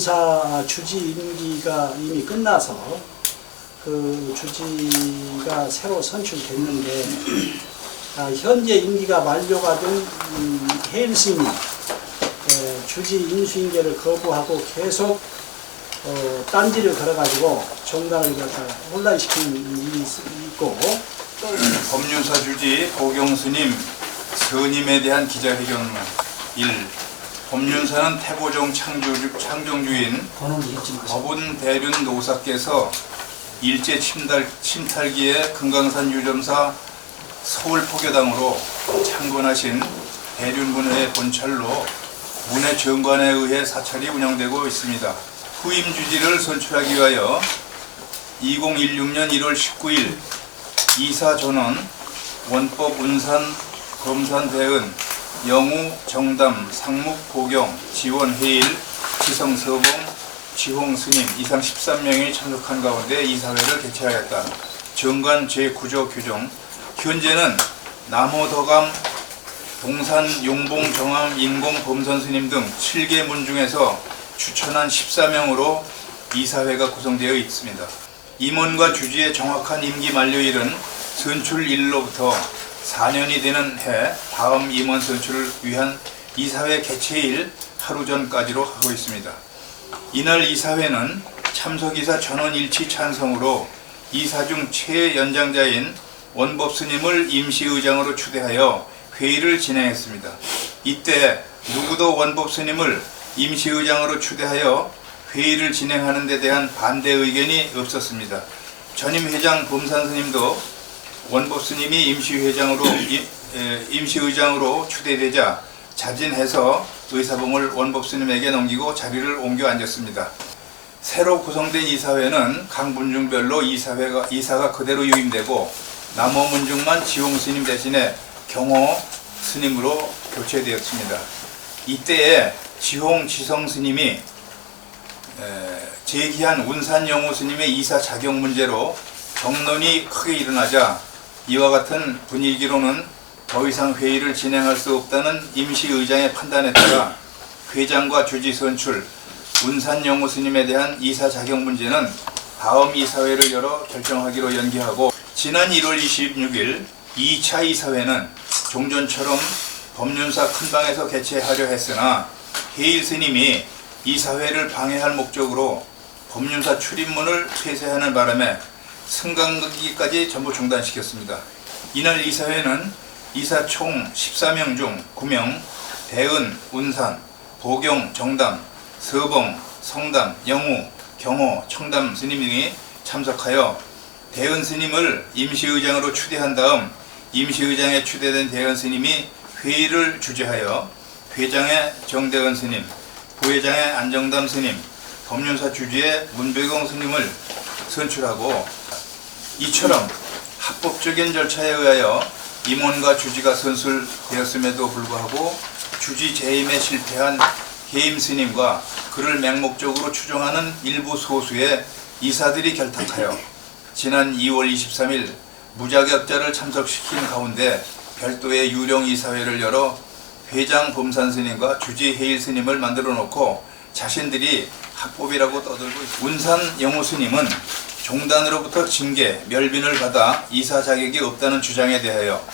인사 주지 임기가 이미 끝나서 그 주지가 새로 선출됐는데 현재 임기가 만료가 된 해일 스님이 주지 인수인계를 거부하고 계속 딴지를 걸어가지고 정당을 혼란시킨 일이 있고, 법륜사 주지 보경스님 스님에 대한 기자회견 1. 법륜사는 태고종 창종주인 법운 대륜 노사께서 일제 침탈기에 금강산 유점사 서울포교당으로 창건하신 대륜문회의 본찰로 문회 정관에 의해 사찰이 운영되고 있습니다. 후임 주지를 선출하기 위하여 2016년 1월 19일 이사 전원, 원법, 운산, 검산, 대은, 영우, 정담, 상묵, 보경, 지원, 해일, 지성, 서봉, 지홍 스님 이상 13명이 참석한 가운데 이사회를 개최하였다. 정관 제9조 규정. 현재는 남호더감, 동산, 용봉, 정암, 인공, 범선 스님 등 7개 문 중에서 추천한 14명으로 이사회가 구성되어 있습니다. 임원과 주지의 정확한 임기 만료일은 선출일로부터 4년이 되는 해 다음 임원 선출을 위한 이사회 개최일 하루 전까지로 하고 있습니다. 이날 이사회는 참석이사 전원 일치 찬성으로 이사 중 최연장자인 원법 스님을 임시의장으로 추대하여 회의를 진행했습니다. 이때 누구도 원법 스님을 임시의장으로 추대하여 회의를 진행하는 데 대한 반대 의견이 없었습니다. 전임 회장 범산 스님도 원법 스님이 임시의장으로 추대되자 자진해서 의사봉을 원법 스님에게 넘기고 자리를 옮겨 앉았습니다. 새로 구성된 이사회는 각 문중별로 이사가 그대로 유임되고 남호 문중만 지홍 스님 대신에 경호 스님으로 교체되었습니다. 이때에 지홍 지성 스님이 제기한 운산 영우 스님의 이사 자격 문제로 경론이 크게 일어나자 이와 같은 분위기로는 더 이상 회의를 진행할 수 없다는 임시의장의 판단에 따라 회장과 주지 선출, 운산 영우 스님에 대한 이사 자격 문제는 다음 이사회를 열어 결정하기로 연기하고, 지난 1월 26일 2차 이사회는 종전처럼 법륜사 큰방에서 개최하려 했으나 해일 스님이 이사회를 방해할 목적으로 법륜사 출입문을 폐쇄하는 바람에 승강기까지 전부 중단시켰습니다. 이날 이사회는 이사 총 14명 중 9명, 대은, 운산, 보경, 정담, 서봉, 성담, 영우, 경호, 청담 스님 등이 참석하여 대은 스님을 임시의장으로 추대한 다음 임시의장에 추대된 대은 스님이 회의를 주재하여 회장의 정대은 스님, 부회장의 안정담 스님, 법륜사 주지의 문배경 스님을 선출하고, 이처럼 합법적인 절차에 의하여 임원과 주지가 선출되었음에도 불구하고 주지 재임에 실패한 해임 스님과 그를 맹목적으로 추종하는 일부 소수의 이사들이 결탁하여 지난 2월 23일 무자격자를 참석시킨 가운데 별도의 유령 이사회를 열어 회장 범산 스님과 주지 해일 스님을 만들어 놓고 자신들이 합법이라고 떠들고 있습니다. 운산 영우 스님은 종단으로부터 징계, 멸빈을 받아 이사 자격이 없다는 주장에 대하여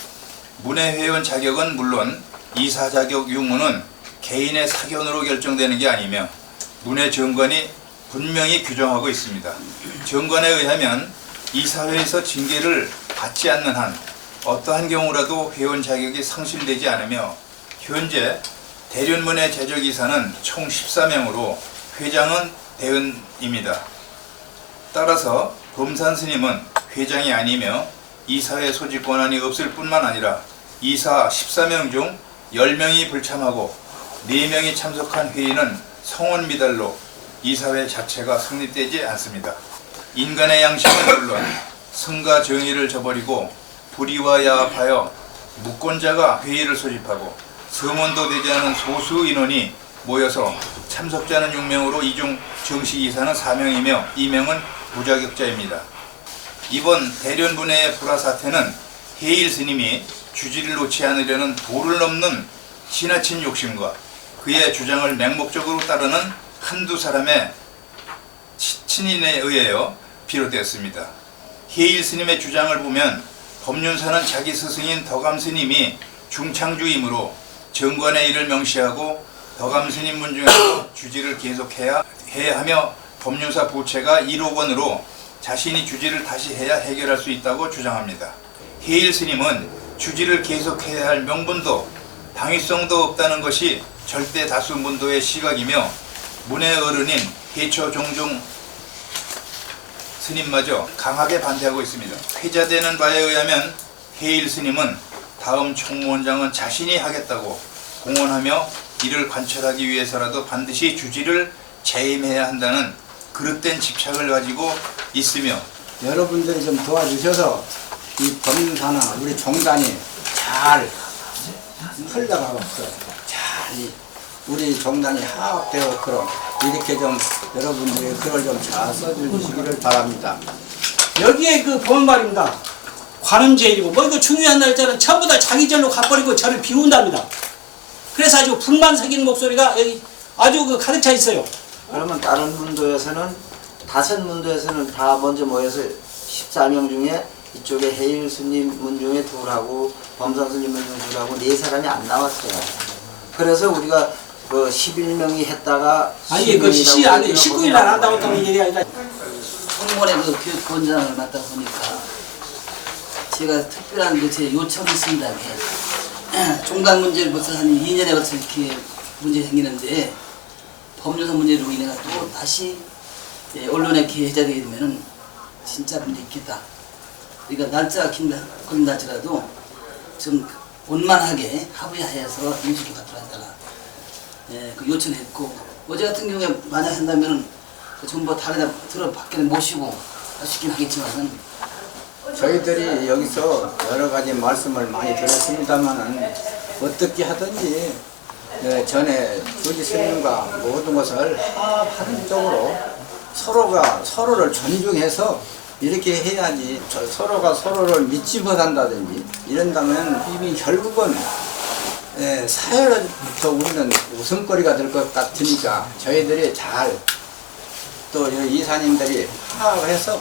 문회회원 자격은 물론 이사 자격 유무는 개인의 사견으로 결정되는 게 아니며 문회 정관이 분명히 규정하고 있습니다. 정관에 의하면 이사회에서 징계를 받지 않는 한 어떠한 경우라도 회원 자격이 상실되지 않으며, 현재 대륜문회 제적이사는 총 14명으로 회장은 대은입니다. 따라서 범산 스님은 회장이 아니며 이사회 소집 권한이 없을 뿐만 아니라 이사 14명 중 10명이 불참하고 4명이 참석한 회의는 성원 미달로 이사회 자체가 성립되지 않습니다. 인간의 양심은 물론 성과 정의를 저버리고 불의와 야합하여 무권자가 회의를 소집하고 성원도 되지 않은 소수 인원이 모여서 참석자는 6명으로 이 중 정식 이사는 4명이며 2명은 무자격자입니다. 이번 대륜문회의 불화사태는 해일 스님이 주지를 놓지 않으려는 도를 넘는 지나친 욕심과 그의 주장을 맹목적으로 따르는 한두 사람의 친인에 의하여 비롯되었습니다. 해일 스님의 주장을 보면 법륜사는 자기 스승인 덕암 스님이 중창주이므로 정관의 일을 명시하고 덕암 스님 문중에서 주지를 계속해야 하며 법륜사 부채가 1억 원으로 자신이 주지를 다시 해야 해결할 수 있다고 주장합니다. 해일 스님은 주지를 계속해야 할 명분도 당위성도 없다는 것이 절대 다수 문도의 시각이며 문의 어른인 해처 종종 스님마저 강하게 반대하고 있습니다. 회자되는 바에 의하면 해일 스님은 다음 총무원장은 자신이 하겠다고 공언하며 이를 관철하기 위해서라도 반드시 주지를 재임해야 한다는 그릇된 집착을 가지고 있으며 여러분들이 좀 도와주셔서 이 법륜사나 우리 종단이 잘 흘러가고 잘 우리 종단이 화합되어 그런 이렇게 좀 여러분들이 그걸 좀 잘 써주시기를 바랍니다. 여기에 그 보면 말입니다. 관음제일이고 뭐 이거 중요한 날짜는 전부 다 자기 절로 가버리고 저를 비운답니다. 그래서 아주 불만 새기는 목소리가 여기 아주 그 가득 차 있어요. 그러면 다른 문도에서는 5문도에서는 다 먼저 모여서 14명 중에 이쪽에 해일 스님 문중에 2하고 범산 스님 문중 2하고 4사람이 안 나왔어요. 그래서 우리가 그 11명이 했다가 아니 그 19일 날 한다고 했던 얘기 아니라 청문회 그 교육원장을 맡다 보니까 제가 특별한 그 제 요청이 있습니다. 종단 문제를 벌써 한 2년에 걸쳐 이렇게 문제 생기는데 법률사 문제로 인해 또 다시 언론에 이렇게 회자되게 되면은 진짜 문제 있겠다. 그러니까 날짜가 걸린다할지라도 좀 원만하게 합의하여서 임시로 갖도록 한다가 그 요청했고 어제 같은 경우에 만약 한다면은 전부 다른 들어 밖에 모시고 할 수 있긴 하겠지만은 저희들이 여기서 여러 가지 말씀을 많이 드렸습니다만은 어떻게 하든지 전에 주지 스님과 모든 것을 합의적으로 서로가 서로를 존중해서 이렇게 해야지 서로가 서로를 믿지 못한다든지 이런다면 이미 결국은 사회로부터 우리는 웃음거리가 될 것 같으니까 저희들이 잘 또 이사님들이 파악을 해서